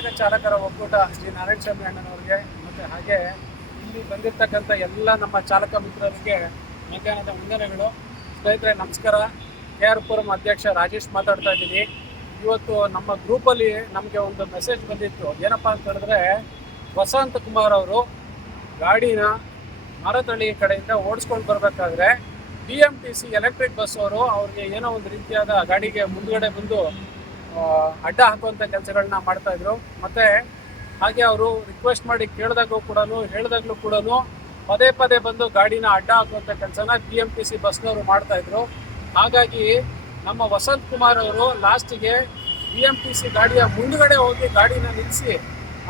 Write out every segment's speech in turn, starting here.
ಕರ್ನಾಟಕ ಚಾಲಕರ ಒಕ್ಕೂಟ ಶ್ರೀ ನಾರಾಯಣ ಸ್ವಾಮಿ ಅಣ್ಣನವರಿಗೆ ಮತ್ತು ಹಾಗೆ ಇಲ್ಲಿ ಬಂದಿರತಕ್ಕಂಥ ಎಲ್ಲ ನಮ್ಮ ಚಾಲಕ ಮಿತ್ರರಿಗೆ ಮಧ್ಯಾಹ್ನದ ವಂದನೆಗಳು. ಸ್ನೇಹಿತರೆ ನಮಸ್ಕಾರ. KR ಪುರಂ ಅಧ್ಯಕ್ಷ ರಾಜೇಶ್ ಮಾತಾಡ್ತಾ ಇದ್ದೀನಿ. ಇವತ್ತು ನಮ್ಮ ಗ್ರೂಪಲ್ಲಿ ನಮಗೆ ಒಂದು ಮೆಸೇಜ್ ಬಂದಿತ್ತು. ಏನಪ್ಪ ಅಂತ ಹೇಳಿದ್ರೆ, ವಸಂತ ಕುಮಾರ್ ಅವರು ಗಾಡಿನ ಮಾರತಳ್ಳಿ ಕಡೆಯಿಂದ ಓಡಿಸ್ಕೊಂಡು ಬರಬೇಕಾದ್ರೆ BMTC ಎಲೆಕ್ಟ್ರಿಕ್ ಬಸ್ ಅವರು ಅವ್ರಿಗೆ ಏನೋ ಒಂದು ರೀತಿಯಾದ ಗಾಡಿಗೆ ಮುಂದುಗಡೆ ಬಂದು ಅಡ್ಡ ಹಾಕುವಂಥ ಕೆಲಸಗಳನ್ನ ಮಾಡ್ತಾಯಿದ್ರು. ಮತ್ತು ಹಾಗೆ ಅವರು ರಿಕ್ವೆಸ್ಟ್ ಮಾಡಿ ಹೇಳಿದಾಗಲೂ ಕೂಡ ಪದೇ ಪದೇ ಬಂದು ಗಾಡಿನ ಅಡ್ಡ ಹಾಕುವಂಥ ಕೆಲಸನ BMTC ಬಸ್ನವರು ಮಾಡ್ತಾಯಿದ್ರು. ಹಾಗಾಗಿ ನಮ್ಮ ವಸಂತ್ ಕುಮಾರ್ ಅವರು ಲಾಸ್ಟಿಗೆ BMTC ಗಾಡಿಯ ಮುಂದುಗಡೆ ಹೋಗಿ ಗಾಡಿನ ನಿಲ್ಲಿಸಿ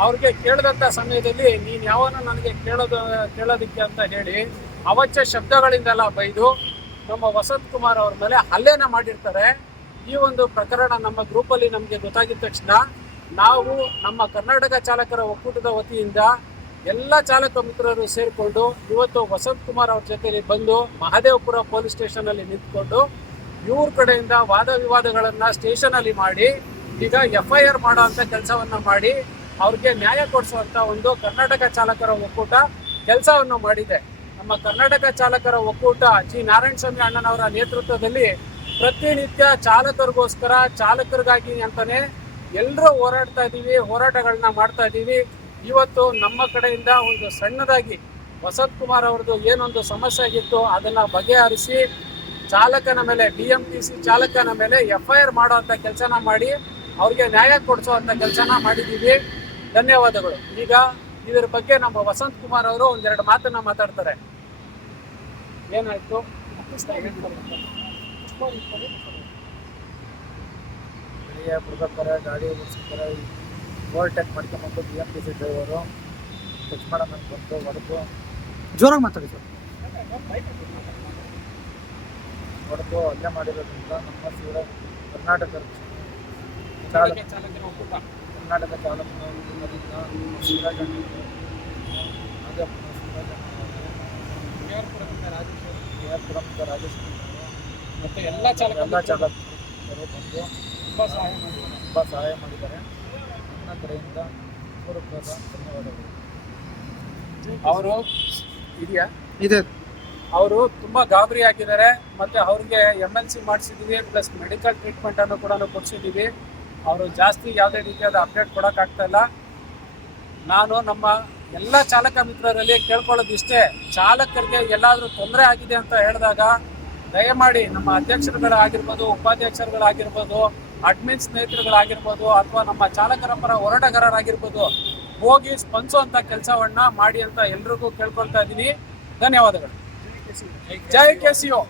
ಅವ್ರಿಗೆ ಕೇಳಿದಂಥ ಸಮಯದಲ್ಲಿ ನೀನು ಯಾವನ ನನಗೆ ಕೇಳೋದಕ್ಕೆ ಅಂತ ಹೇಳಿ ಅವಾಚ್ಯ ಶಬ್ದಗಳಿಂದೆಲ್ಲ ಬೈದು ನಮ್ಮ ವಸಂತ್ ಕುಮಾರ್ ಅವ್ರ ಮೇಲೆ ಹಲ್ಲೆನ ಮಾಡಿರ್ತಾರೆ. ಈ ಒಂದು ಪ್ರಕರಣ ನಮ್ಮ ಗ್ರೂಪಲ್ಲಿ ನಮಗೆ ಗೊತ್ತಾಗಿದ್ದ ತಕ್ಷಣ ನಾವು ನಮ್ಮ ಕರ್ನಾಟಕ ಚಾಲಕರ ಒಕ್ಕೂಟದ ವತಿಯಿಂದ ಎಲ್ಲ ಚಾಲಕ ಮಿತ್ರರು ಸೇರಿಕೊಂಡು ಇವತ್ತು ವಸಂತ್ ಕುಮಾರ್ ಅವ್ರ ಜೊತೆಯಲ್ಲಿ ಬಂದು ಮಹದೇವಪುರ ಪೊಲೀಸ್ ಸ್ಟೇಷನಲ್ಲಿ ನಿಂತ್ಕೊಂಡು ಇವ್ರ ಕಡೆಯಿಂದ ವಾದ ವಿವಾದಗಳನ್ನು ಸ್ಟೇಷನಲ್ಲಿ ಮಾಡಿ ಈಗ FIR ಮಾಡೋ ಅಂಥ ಕೆಲಸವನ್ನು ಮಾಡಿ ಅವ್ರಿಗೆ ನ್ಯಾಯ ಕೊಡಿಸುವಂಥ ಒಂದು ಕರ್ನಾಟಕ ಚಾಲಕರ ಒಕ್ಕೂಟ ಕೆಲಸವನ್ನು ಮಾಡಿದೆ. ನಮ್ಮ ಕರ್ನಾಟಕ ಚಾಲಕರ ಒಕ್ಕೂಟ ಶ್ರೀ ನಾರಾಯಣ ಸ್ವಾಮಿ ಅಣ್ಣನವರ ನೇತೃತ್ವದಲ್ಲಿ ಪ್ರತಿನಿತ್ಯ ಚಾಲಕರಿಗೋಸ್ಕರ ಚಾಲಕರಿಗಾಗಿ ಅಂತಾನೆ ಎಲ್ಲರೂ ಹೋರಾಟಗಳನ್ನ ಮಾಡ್ತಾ ಇದ್ದೀವಿ. ಇವತ್ತು ನಮ್ಮ ಕಡೆಯಿಂದ ಒಂದು ಸಣ್ಣದಾಗಿ ವಸಂತ್ ಕುಮಾರ್ ಅವ್ರದ್ದು ಏನೊಂದು ಸಮಸ್ಯೆ ಆಗಿತ್ತು ಅದನ್ನು ಬಗೆಹರಿಸಿ ಚಾಲಕನ ಮೇಲೆ BMTC ಚಾಲಕನ ಮೇಲೆ FIR ಮಾಡೋವಂಥ ಕೆಲಸನ ಮಾಡಿ ಅವ್ರಿಗೆ ನ್ಯಾಯ ಕೊಡಿಸುವಂಥ ಕೆಲಸನ ಮಾಡಿದ್ದೀವಿ. ಧನ್ಯವಾದಗಳು. ಈಗ ಇದರ ಬಗ್ಗೆ ನಮ್ಮ ವಸಂತ್ ಕುಮಾರ್ ಅವರು ಒಂದೆರಡು ಮಾತನ್ನ ಮಾತಾಡ್ತಾರೆ. ಏನಾಯ್ತು ಬಿಡ್ಬೇಕಾರೆ ಗಾಡಿ ಓಡಿಸ್ಬೇಕಾರೆ ಓವರ್ಟೇಕ್ ಮಾಡ್ಕೊಂಬಂದು BMTC ಡ್ರೈವರು ಟಚ್ ಮಾಡೋಣ ಬಂದು ಹೊಡೆದು ಜೋರಾಗಿ ಮಾತಾಡಿ ಸರ್. ಹೊಡೆದು ಅಲ್ಲೇ ಮಾಡಿರೋದ್ರಿಂದ ನಮ್ಮ ಕರ್ನಾಟಕ ಚಾಲಕರ ಒಕ್ಕೂಟ ಕರ್ನಾಟಕ ಚಾಲಕರ ಶಿವರಾಜಣ್ಣ ಹಾಗೆ KR ಪುರಂದ ರಾಜೇಶ್ ಮತ್ತು ಎಲ್ಲ ಚಾಲಕರು ಬಂದು ತುಂಬ ಸಹಾಯ ಮಾಡಿದ್ದಾರೆ. ನನ್ನ ಕಡೆಯಿಂದ ಪೂರ್ವಕ ಧನ್ಯವಾದಗಳು. ಅವರು ಇದೆಯಾ ಇದೆ. ಅವರು ತುಂಬ ಗಾಬರಿ ಆಗಿದ್ದಾರೆ. ಮತ್ತು ಅವ್ರಿಗೆ MLC ಮಾಡಿಸಿದ್ದೀವಿ, ಪ್ಲಸ್ ಮೆಡಿಕಲ್ ಟ್ರೀಟ್ಮೆಂಟನ್ನು ಕೂಡ ಕೊಡಿಸಿದ್ದೀವಿ. ಅವರು ಜಾಸ್ತಿ ಯಾವುದೇ ರೀತಿಯಾದ ಅಪ್ಡೇಟ್ ಕೊಡೋಕ್ಕಾಗ್ತಾ ಇಲ್ಲ. ನಾನು ನಮ್ಮ ಎಲ್ಲ ಚಾಲಕ ಮಿತ್ರರಲ್ಲಿ ಕೇಳ್ಕೊಳ್ಳೋದು ಇಷ್ಟೇ, ಚಾಲಕರಿಗೆ ಎಲ್ಲಾದರೂ ತೊಂದರೆ ಆಗಿದೆ ಅಂತ ಹೇಳಿದಾಗ ದಯಮಾಡಿ ನಮ್ಮ ಅಧ್ಯಕ್ಷರುಗಳಾಗಿರ್ಬೋದು, ಉಪಾಧ್ಯಕ್ಷರುಗಳಾಗಿರ್ಬೋದು, ಅಡ್ಮಿನ್ ಸ್ನೇಹಿತರುಗಳಾಗಿರ್ಬೋದು, ಅಥವಾ ನಮ್ಮ ಚಾಲಕರ ಪರ ಹೋರಾಟಗಾರರಾಗಿರ್ಬೋದು, ಹೋಗಿ ಸ್ಪಂದಿಸುವಂಥ ಕೆಲಸವನ್ನು ಮಾಡಿ ಅಂತ ಎಲ್ರಿಗೂ ಕೇಳ್ಕೊಳ್ತಾ ಇದ್ದೀನಿ. ಧನ್ಯವಾದಗಳು. ಜೈ KCO.